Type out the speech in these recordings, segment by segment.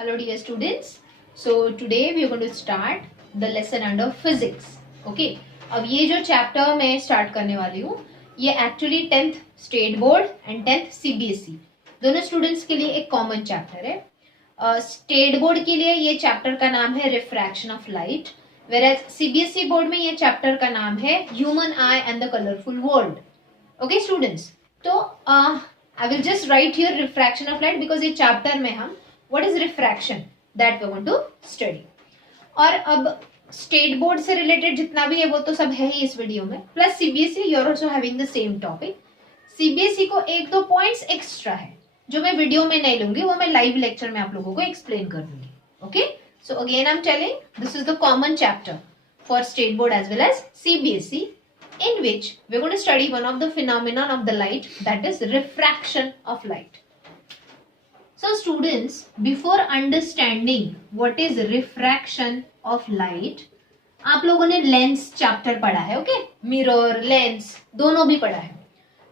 Hello dear students. So today we are going to start the lesson under physics. Okay. अब ये जो chapter मैं start करने वाली हूँ ये actually 10th state board and 10th CBSE दोनों स्टूडेंट्स के लिए एक कॉमन चैप्टर है. स्टेट बोर्ड के लिए ये चैप्टर का नाम है refraction of light, whereas CBSE board में ये चैप्टर का नाम है human eye and the colourful world. Okay students, तो I will just write here refraction of light because ये चैप्टर में हम what is refraction that we want to study. और अब स्टेट बोर्ड से रिलेटेड जितना भी है वो तो सब है ही इस वीडियो में, plus CBSE you are also having the same topic. CBSE को एक दो पॉइंट्स एक्स्ट्रा है जो मैं वीडियो में नहीं लूंगी, वो मैं लाइव लेक्चर में आप लोगों को एक्सप्लेन कर दूंगी. Okay, so again I am telling this is the common chapter for state board as well as CBSE in which we're going to study one of the phenomenon of the light, that is refraction of light. So students, before understanding what is refraction of light, आप लोगों ने lens chapter पढ़ा है. Okay, mirror lens दोनों भी पढ़ा है.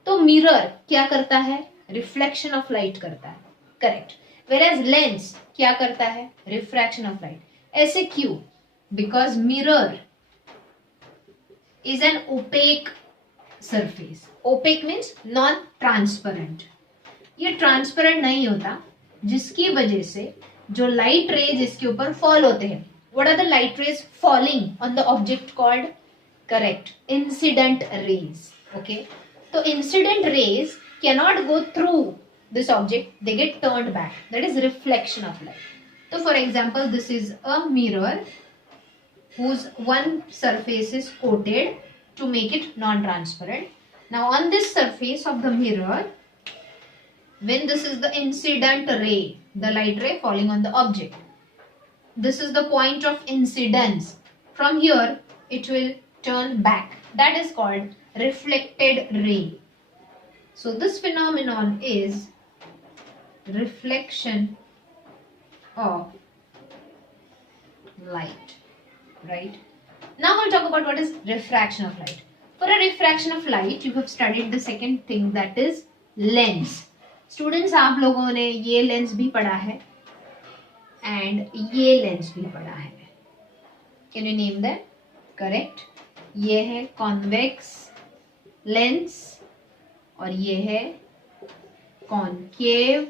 तो मिरर क्या करता है? रिफ्लेक्शन ऑफ लाइट करता है, करेक्ट. वेयर लेंस क्या करता है? Refraction of light. ऐसे क्यों? Because mirror is an opaque surface. Opaque means non transparent. ये ट्रांसपेरेंट नहीं होता, जिसकी वजह से जो लाइट रेज इसके ऊपर फॉल होते हैं. What are the light rays falling on the object called? Correct, incident rays. Okay, तो incident rays cannot go through this object, they get turned back. That is reflection of light. तो for example this is a mirror whose one surface is coated to make it non-transparent. Now on this surface of the mirror, when this is the incident ray, the light ray falling on the object, this is the point of incidence. From here it will turn back. That is called reflected ray. So this phenomenon is reflection of light. Right, now we'll talk about what is refraction of light. For a refraction of light you have studied the second thing, that is lens. Students, आप लोगों ने ये lens भी पढ़ा है and ये lens भी पढ़ा है. Can you name them? Correct, ये है कॉन्वेक्स लेंस और ये है कॉनकेव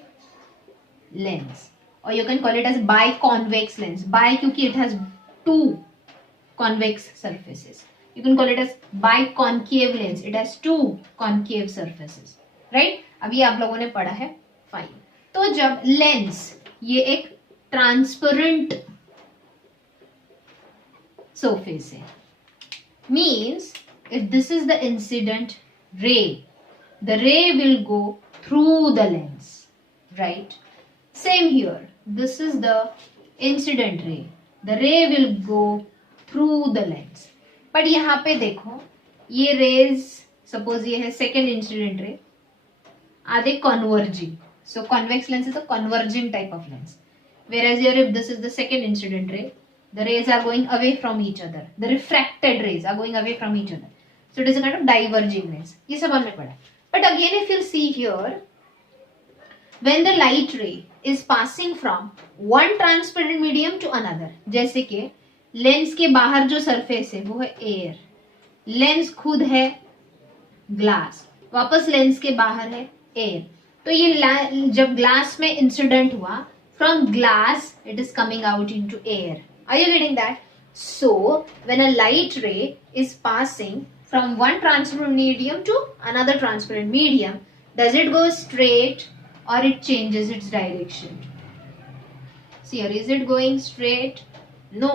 लेंस, और you can call it as biconvex lens. Bi क्योंकि it has two convex surfaces. You can call it as biconcave lens. It has two concave surfaces. Right? अभी आप लोगों ने पढ़ा है. Fine. तो जब लेंस ये एक ट्रांसपेरेंट surface है, means if this is the incident ray, the ray will go through the lens. Right? Same here. This is the incident ray. The ray will go through the lens. but यहाँ पे देखो ये raise, suppose ये है second incident ray, are they converging? So convex lens is a converging type of lens. Whereas here if this is the second incident ray, the rays are going away from each other. The refracted rays are going away from each other. So it is a kind of diverging lens. ये सब हमने पढ़ा. But again if you see here, when the light ray is passing from one transparent medium to another, जैसे कि lens के बाहर जो surface है वो है एयर, लेंस खुद है ग्लास, वापस लेंस के बाहर है एयर. तो ये जब ग्लास में इंसिडेंट हुआ, from glass it is coming out into air. Are you getting that? So when a light ray is passing from one transparent medium to another transparent medium, does it go straight or it changes its direction? See here, is it going straight? No,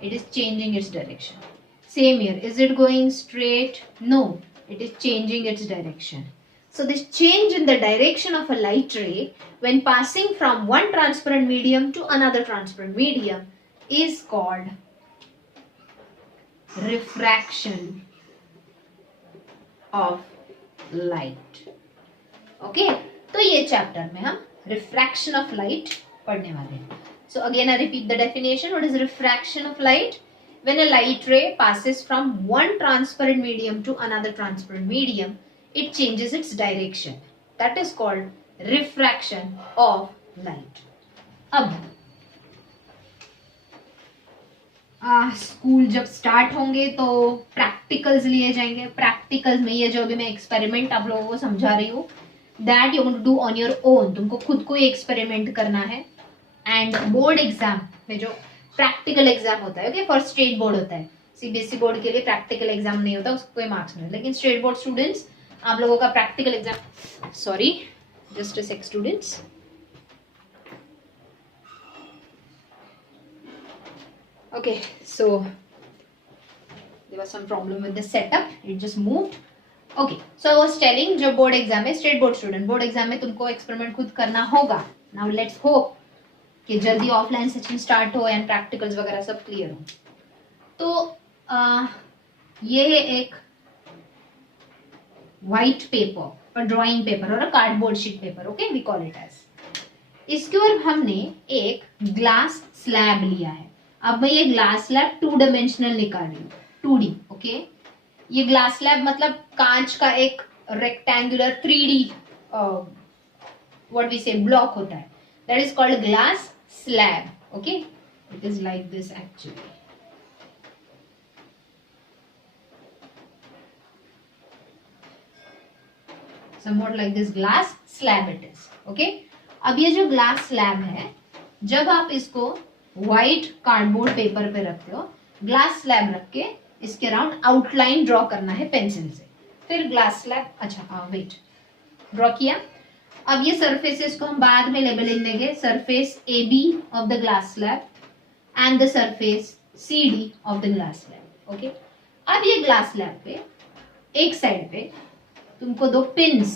it is changing its direction. Same here, is it going straight? No, it is changing its direction. So this change in the direction of a light ray when passing from one transparent medium to another transparent medium is called refraction of light. Okay, तो ये chapter में हम refraction of light पढ़ने वाले हैं. सो again I repeat the definition. What is refraction of light? When a light रे passes from one transparent medium to another transparent medium, it changes its direction. That is called refraction of light. अब school जब start होंगे तो practicals लिए जाएंगे. Practicals में ये जो अभी मैं एक्सपेरिमेंट आप लोगों को समझा रही हूँ, that you want to do on your own. तुमको खुद को ही एक्सपेरिमेंट करना है. एंड बोर्ड एग्जाम में जो प्रैक्टिकल एग्जाम होता है, ओके, फॉर स्टेट बोर्ड होता है. सीबीएसई बोर्ड के लिए प्रैक्टिकल एग्जाम नहीं होता, उसको कोई मार्क्स नहीं. लेकिन स्टेट बोर्ड स्टूडेंट्स, आप लोगों का practical exam, sorry, just a sec students. Okay, so there was some problem with the setup. It just moved. Okay, so I was telling जो बोर्ड एग्जाम है, state board student, board exam में तुमको experiment खुद करना होगा. Now let's hope कि जल्दी offline session start हो एंड प्रैक्टिकल्स वगैरह सब क्लियर हो. तो ये है एक व्हाइट पेपर और ड्राइंग पेपर और cardboard sheet paper. Okay, we call it as. इसके ऊपर हमने एक ग्लास स्लैब लिया है. अब मैं ये ग्लास स्लैब 2 डायमेंशनल निकाल रही हूँ, 2D. ओके, ये ग्लास स्लैब मतलब कांच का एक रेक्टेंगुलर 3D व्हाट वी से ब्लॉक होता है, that is called glass slab. Okay, it is like this actually. somewhat like this glass slab it is. Okay, अब ये जो ग्लास स्लैब है, जब आप इसको व्हाइट कार्डबोर्ड पेपर पे रखते हो, ग्लास स्लैब रख के इसके अराउंड आउटलाइन ड्रॉ करना है पेंसिल से. फिर ग्लास स्लैब, अच्छा हाँ वेट, ड्रॉ किया. अब ये सरफेसेस को हम बाद में लेबलिंग देंगे. Surface A B of the glass slab and the surface C D of the glass slab. Okay, अब ये ग्लास स्लैब पे एक साइड पे तुमको 2 पिन्स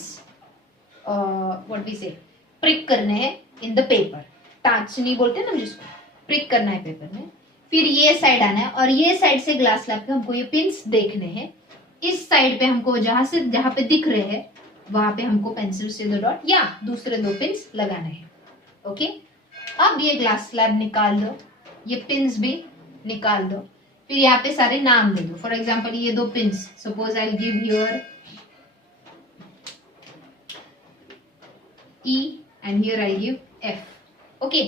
व्हाट वी से प्रिक करने हैं इन द पेपर. टाचनी बोलते हैं ना जिसको, प्रिक करना है पेपर में. फिर ये साइड आना है और ये साइड से ग्लास स्लैब पे हमको ये पिन्स देखने हैं. इस साइड पे हमको जहां पे दिख रहे हैं वहां पे हमको पेंसिल से 2 डॉट या दूसरे 2 पिन्स लगाने हैं. ओके, अब ये ग्लास स्लैब निकाल दो, ये पिन्स भी निकाल दो. फिर यहाँ पे सारे नाम दे दो. फॉर एग्जाम्पल ये 2 pins, suppose I give here E and here I give F. Okay,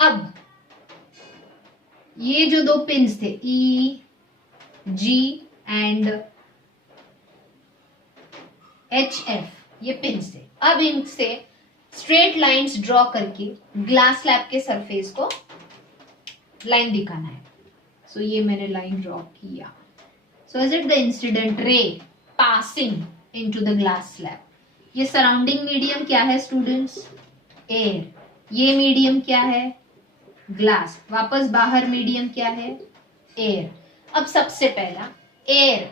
अब ये जो 2 पिन्स थे E, G and H, F, ये पिन्स थे. अब इनसे स्ट्रेट लाइंस ड्रॉ करके ग्लास स्लैब के सरफेस को लाइन दिखाना है. सो ये मैंने लाइन ड्रॉ किया. So is it the incident रे passing into the glass slab. ये सराउंडिंग मीडियम क्या है स्टूडेंट्स? एयर. ये मीडियम क्या है? ग्लास. वापस बाहर मीडियम क्या है? एयर. अब सबसे पहला, air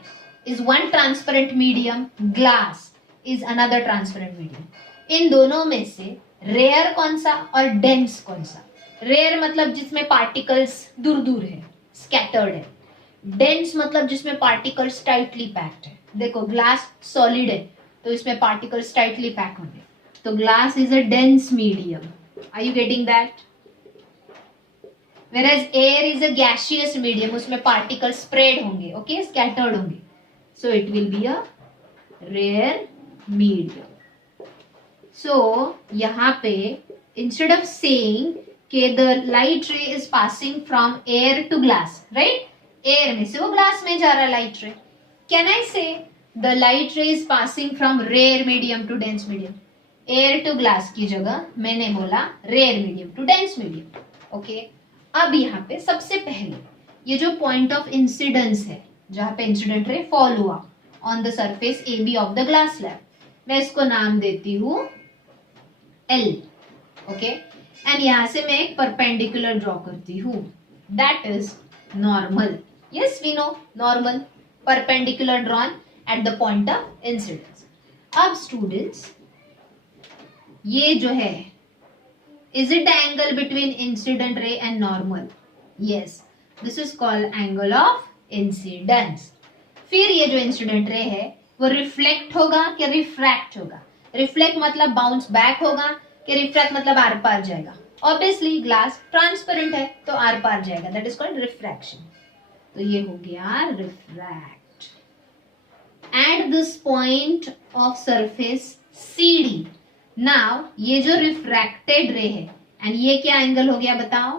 is one transparent medium, glass is another transparent medium. इन दोनों में से रेयर कौन सा और डेंस कौन सा? रेयर मतलब जिसमें पार्टिकल्स दूर दूर है, स्कैटर्ड है. डेंस मतलब जिसमें पार्टिकल्स टाइटली पैक्ड है. देखो ग्लास सॉलिड है तो इसमें पार्टिकल्स टाइटली पैक होंगे, तो glass is a dense medium. Are you getting that? whereas air is a gaseous medium, उसमें पार्टिकल्स स्प्रेड होंगे, ओके, स्कैटर्ड होंगे. So it will be a rare medium. So यहाँ पे इंस्टेड ऑफ सेइंग कि the light ray is passing from air to glass, right, air में से वो glass में जा रहा है लाइट रे, कैन आई से the light ray is passing from rare medium to dense medium. air to glass की जगह मैंने बोला rare medium to dense medium. Okay, अब यहाँ पे सबसे पहले ये जो पॉइंट ऑफ इंसिडेंस है, जहाँ पे इंसिडेंट रे फॉल हुआ on the surface A B of the glass slab, मैं इसको नाम देती हूँ L. ओके, एंड यहाँ से मैं एक परपेंडिकुलर ड्रॉ करती हूँ, that is normal. Yes we know normal, perpendicular drawn at the point of incidence. अब स्टूडेंट्स ये जो है, is it the angle between incident ray and normal? Yes, this is called angle of incidence. फिर ये जो incident ray है वो reflect होगा कि रिफ्रैक्ट होगा? रिफ्लेक्ट मतलब बाउंस बैक होगा कि रिफ्रैक्ट मतलब आर पार जाएगा? ऑब्वियसली ग्लास ट्रांसपेरेंट है तो आर पार जाएगा, दैट इज कॉल्ड रिफ्रैक्शन. तो ये हो गया refract. At this point of surface CD. Now ये जो रिफ्रैक्टेड रे है एंड ये क्या एंगल हो गया बताओ?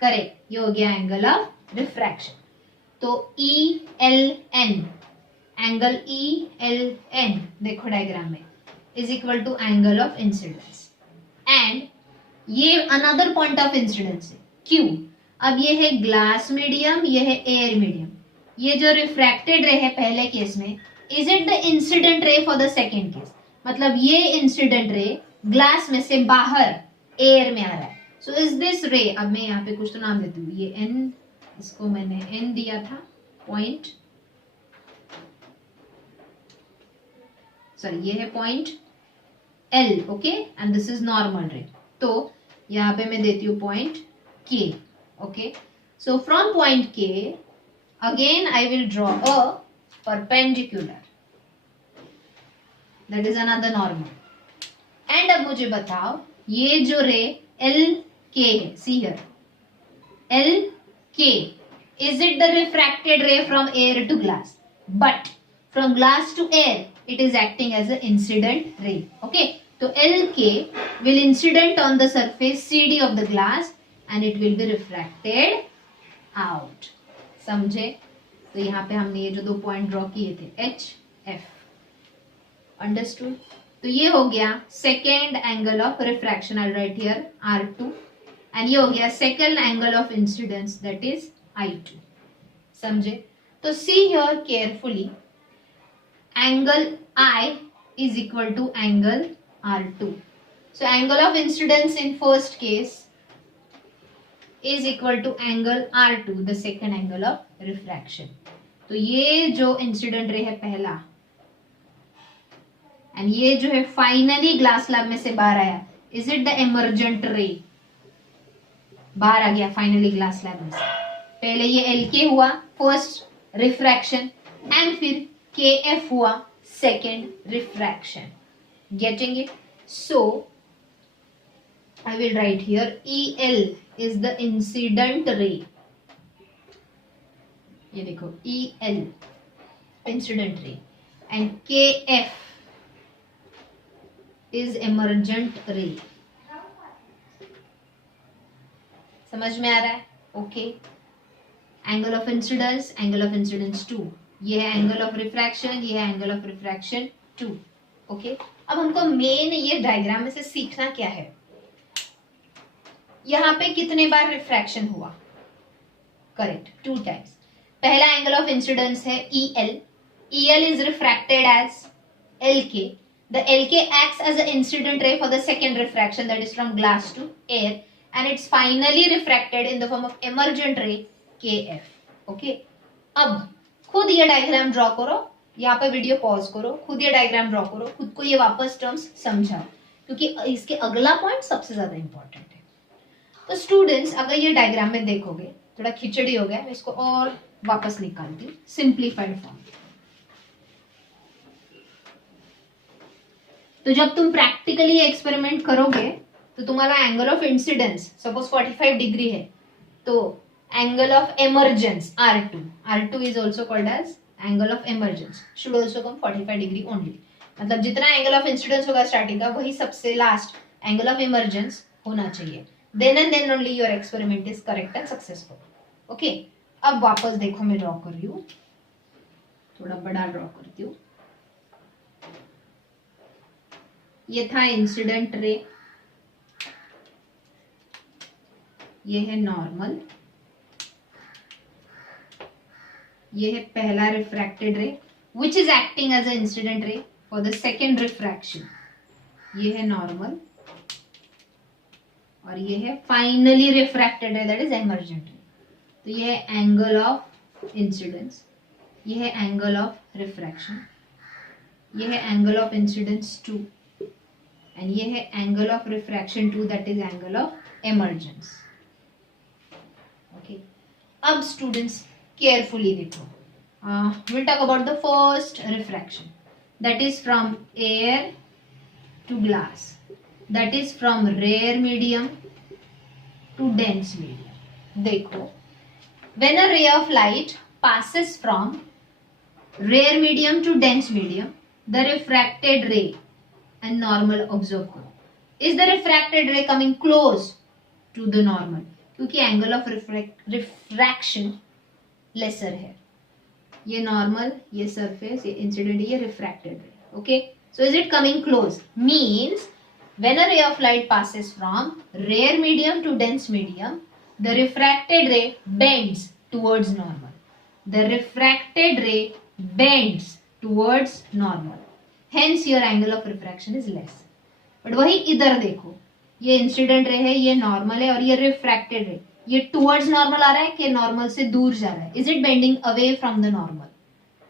करेक्ट, ये हो गया एंगल ऑफ रिफ्रैक्शन. तो ELN, एंगल ELN देखो डायग्राम में, is equal to angle of incidence. And ये अनदर पॉइंट ऑफ इंसिडेंस है Q. अब ये है ग्लास मीडियम, ये है एयर मीडियम. ये जो रिफ्रैक्टेड रे है पहले केस में, is it the incident ray for the second case. मतलब ये इंसिडेंट रे ग्लास में से बाहर एयर में आ रहा है. सो इज दिस रे, अब मैं यहाँ पे कुछ तो नाम देती हूँ, ये N, इसको मैंने N दिया था, पॉइंट, सॉरी ये है point L, okay, and this is normal रे. तो यहाँ पे मैं देती हूँ point K, okay. So from point K again I will draw a perpendicular, that is another normal. And अब मुझे बताओ ये जो रे LK है, see here, LK, is it the refracted ray from air to glass? But from glass to air it is acting as an incident ray, okay. तो LK will incident on the surface CD of the glass and it will be refracted out. समझे? तो यहाँ पे हमने ये जो दो point draw किए थे H F, अंडरस्टूड. तो ये हो गया second angle of refraction, I right here R2, and ये हो गया second angle of incidence, that is I2. समझे? तो see here carefully, angle I is equal to angle R2. So angle of incidence in first case is equal to angle R2, the second angle of refraction. तो ये जो incident ray है पहला, and ये जो है फाइनली ग्लास स्लैब में से बाहर आया, इज इट द एमर्जेंट रे? बाहर आ गया फाइनली ग्लास स्लैब में से. पहले ये LK हुआ फर्स्ट रिफ्रैक्शन, एंड फिर KF हुआ second refraction. Getting it? So I will write here EL is the incident ray. ये देखो EL incident ray and KF is emergent ray. समझ में आ रहा है? Okay. Angle of incidence, angle of incidence 2, ये है एंगल ऑफ रिफ्रैक्शन, ये है एंगल ऑफ रिफ्रैक्शन 2. ओके. अब हमको मेन ये डायग्राम में से सीखना क्या है, यहाँ पे कितने बार रिफ्रैक्शन हुआ? Correct, 2 times. पहला एंगल ऑफ इंसिडेंस है EL. EL is refracted as LK. The LK acts as an incident ray for the second refraction, that is from glass to air, and it's finally refracted in the form of emergent ray KF. Okay. अब खुद ये diagram draw करो, यहाँ पे video pause करो, खुद ये diagram draw करो, खुद को ये वापस टर्म्स समझाओ, क्योंकि इसके अगला पॉइंट सबसे ज्यादा इंपॉर्टेंट है. तो स्टूडेंट्स अगर ये डायग्राम में देखोगे, थोड़ा खिचड़ी हो गया, मैं इसको और वापस निकालती हूँ सिंप्लीफाइड फॉर्म. तो जब तुम प्रैक्टिकली एक्सपेरिमेंट करोगे तो तुम्हारा angle of incidence suppose 45 degree है, तो angle of emergence R2 is also called as angle of emergence, should also come 45 degree only. मतलब जितना एंगल ऑफ इंसिडेंस होगा स्टार्टिंग का, वही सबसे लास्ट एंगल ऑफ एमर्जेंस होना चाहिए. then and then only your experiment is correct and successful. Okay. अब वापस देखो मैं ड्रॉ कर रही हूँ, थोड़ा बड़ा ड्रॉ करती हूँ. ये था इंसिडेंट रे, ये है नॉर्मल, ये है पहला refracted ray which is acting as a incident ray for the second refraction. ये है नॉर्मल, और ये है finally refracted ray, that is emergent ray. तो ये है एंगल ऑफ इंसिडेंस, ये है एंगल ऑफ रिफ्रैक्शन, ये है एंगल ऑफ इंसिडेंस 2, एंड ये है angle of refraction 2, that is angle of emergence. Okay. अब स्टूडेंट्स केयरफुली देखो, will talk about the first refraction, that is from air to glass, that is from rare medium to dense medium. देखो, when a ray of light passes from rare medium to dense medium, the refracted ray and normal observe करो. Is the refracted ray coming close to the normal? क्योंकि angle of refraction laser है. ये normal, ये surface, ये incident, ये refracted रे. Okay, so is it coming close? Means when a ray of light passes from rare medium to dense medium, the refracted ray bends towards normal. The refracted ray bends towards normal. Hence your angle of refraction is less. But वही इधर देखो, ये incident ray है, ये normal है, और ये refracted रे, ये टुवर्ड्स नॉर्मल आ रहा है कि नॉर्मल से दूर जा रहा है? Is it bending away from the normal?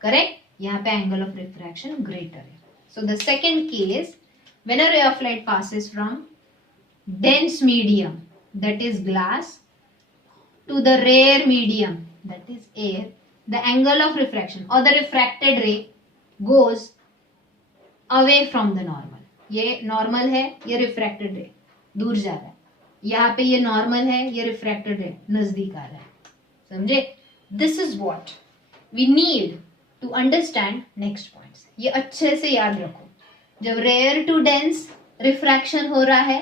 Correct. यहाँ पे एंगल ऑफ रिफ्रैक्शन ग्रेटर है. So the second case, when a ray of light passes from dense medium, that is glass, to the rare medium, that is air, the angle of refraction or the refracted ray goes away from the normal. ये normal है, ये refracted रे दूर जा रहा है. यहाँ पे ये नॉर्मल है, ये रिफ्रैक्टेड रे नजदीक आ रहा है. समझे? This is what we need to understand next points. ये अच्छे से याद रखो. जब रेयर टू डेंस रिफ्रैक्शन हो रहा है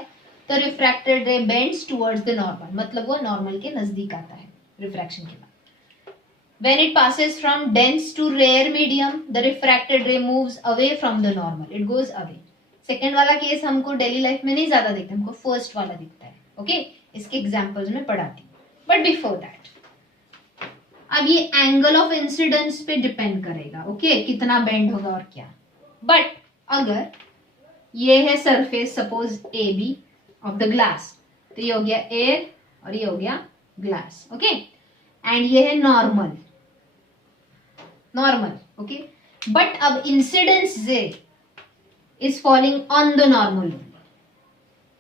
तो refracted ray bends towards the normal, मतलब वो नॉर्मल के नजदीक आता है रिफ्रैक्शन के बाद. When it passes from dense to rare medium, the refracted ray moves away from the normal, it goes away. Second वाला केस हमको डेली लाइफ में नहीं ज्यादा दिखता, हमको फर्स्ट वाला दिखता है. ओके, इसके एग्जाम्पल्स में पढ़ाती हूँ. बट बिफोर दैट, अब ये एंगल ऑफ इंसिडेंस पे डिपेंड करेगा. ओके, कितना बेंड होगा और क्या. बट अगर ये है surface, suppose A B of the glass, तो ये हो गया एयर और ये हो गया ग्लास. ओके, एंड ये है नॉर्मल. ओके, बट अब incidence J is falling on the normal.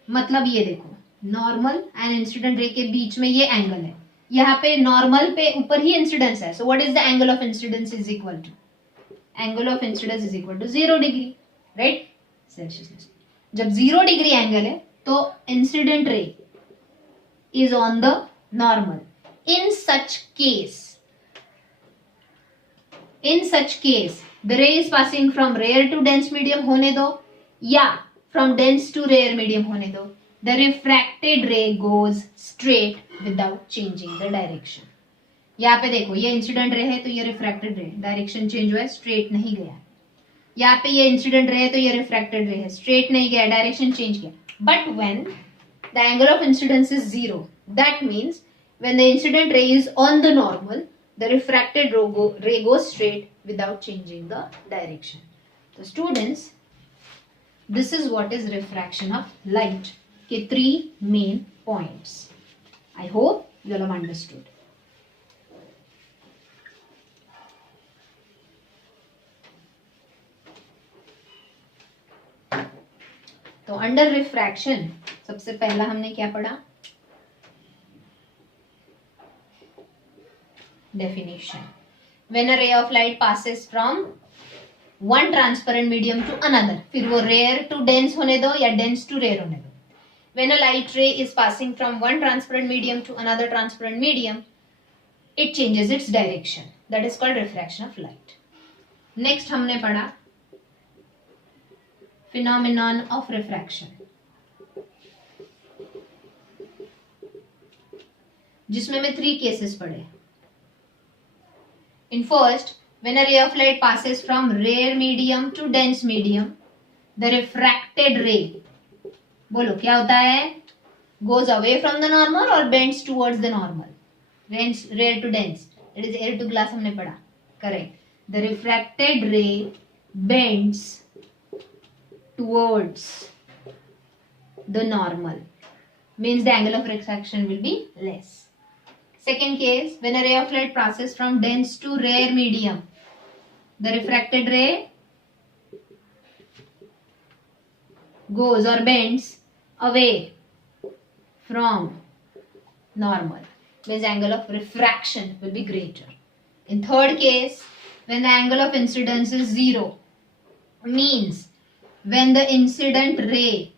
मतलब ये देखो, नॉर्मल एंड इंसिडेंट रे के बीच में ये एंगल है. यहाँ पे नॉर्मल पे ऊपर ही इंसिडेंस है. So what is the angle of incidence is equal to, angle of incidence is equal to 0 degree. Right, Celsius. जब 0 डिग्री एंगल है तो incident ray is on the normal. In such case the ray is passing from rare to dense medium होने दो, या from dense to rare medium होने दो, the refracted ray goes straight without changing the direction. यहाँ पे देखो, ये incident ray है तो ये रिफ्रैक्टेड रे, डायरेक्शन चेंज हुआ है, स्ट्रेट नहीं गया. यहाँ पे ये इंसिडेंट रे है तो ये रिफ्रैक्टेड रे है, स्ट्रेट नहीं गया, डायरेक्शन चेंज किया. But when the angle of incidence is 0, that means when the incident ray is on the normal, the refracted ray goes straight without changing the direction. तो students, this is what is refraction of light के 3 main points. I hope you all have understood. तो under refraction सबसे पहला हमने क्या पढ़ा? Definition. When a ray of light passes from one transparent medium to another, फिर वो rare to dense होने दो या डेंस टू रेयर होने दो. When a light ray is passing from one transparent medium to another transparent medium, it changes its direction. That is called refraction of light. Next हमने पढ़ा phenomenon of refraction, जिसमें मैं 3 cases पढ़े. In first, when a ray of light passes from rare medium to dense medium, the refracted ray, बोलो क्या होता है? Goes away from the normal or bends towards the normal. Rare to dense, it is air to glass हमने पढ़ा. Correct. The refracted ray bends towards the normal, means the angle of refraction will be less. Second case, when a ray of light passes from dense to rare medium, the refracted ray goes or bends away from normal, means the angle of refraction will be greater. In third case, when the angle of incidence is 0, means when the incident ray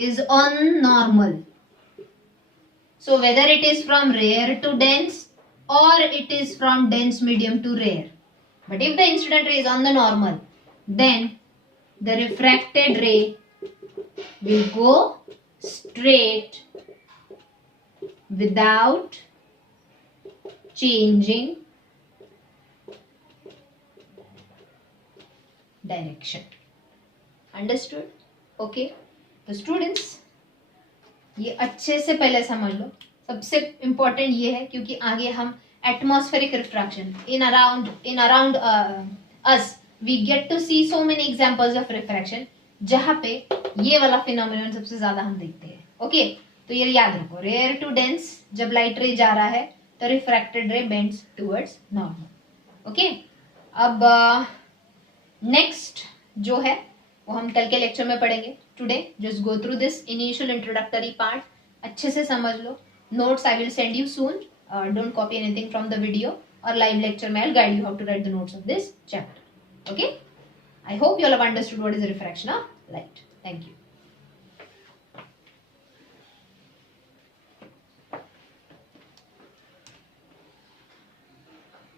is on normal. So whether it is from rare to dense or it is from dense medium to rare, but if the incident ray is on the normal, then the refracted ray will go straight without changing direction. Understood? Okay. तो students ये अच्छे से पहले समझ लो. सबसे important ये है क्योंकि आगे हम atmospheric refraction in around us we get to see so many examples of refraction जहां पे ये वाला फिनोमेनन सबसे ज्यादा हम देखते हैं. ओके तो ये याद रखो, रेयर टू डेंस, जब लाइट रे जा रहा है तो refracted ray bends towards normal. Okay अब नेक्स्ट जो है वो हम कल के लेक्चर में पढ़ेंगे. Today just go through this initial introductory part, अच्छे से समझ लो. Notes I will send you soon. Don't copy anything from the video, और लाइव लेक्चर में I will guide you how to write the notes of this chapter. Okay, I hope you all have understood what is the refraction of light. Thank you.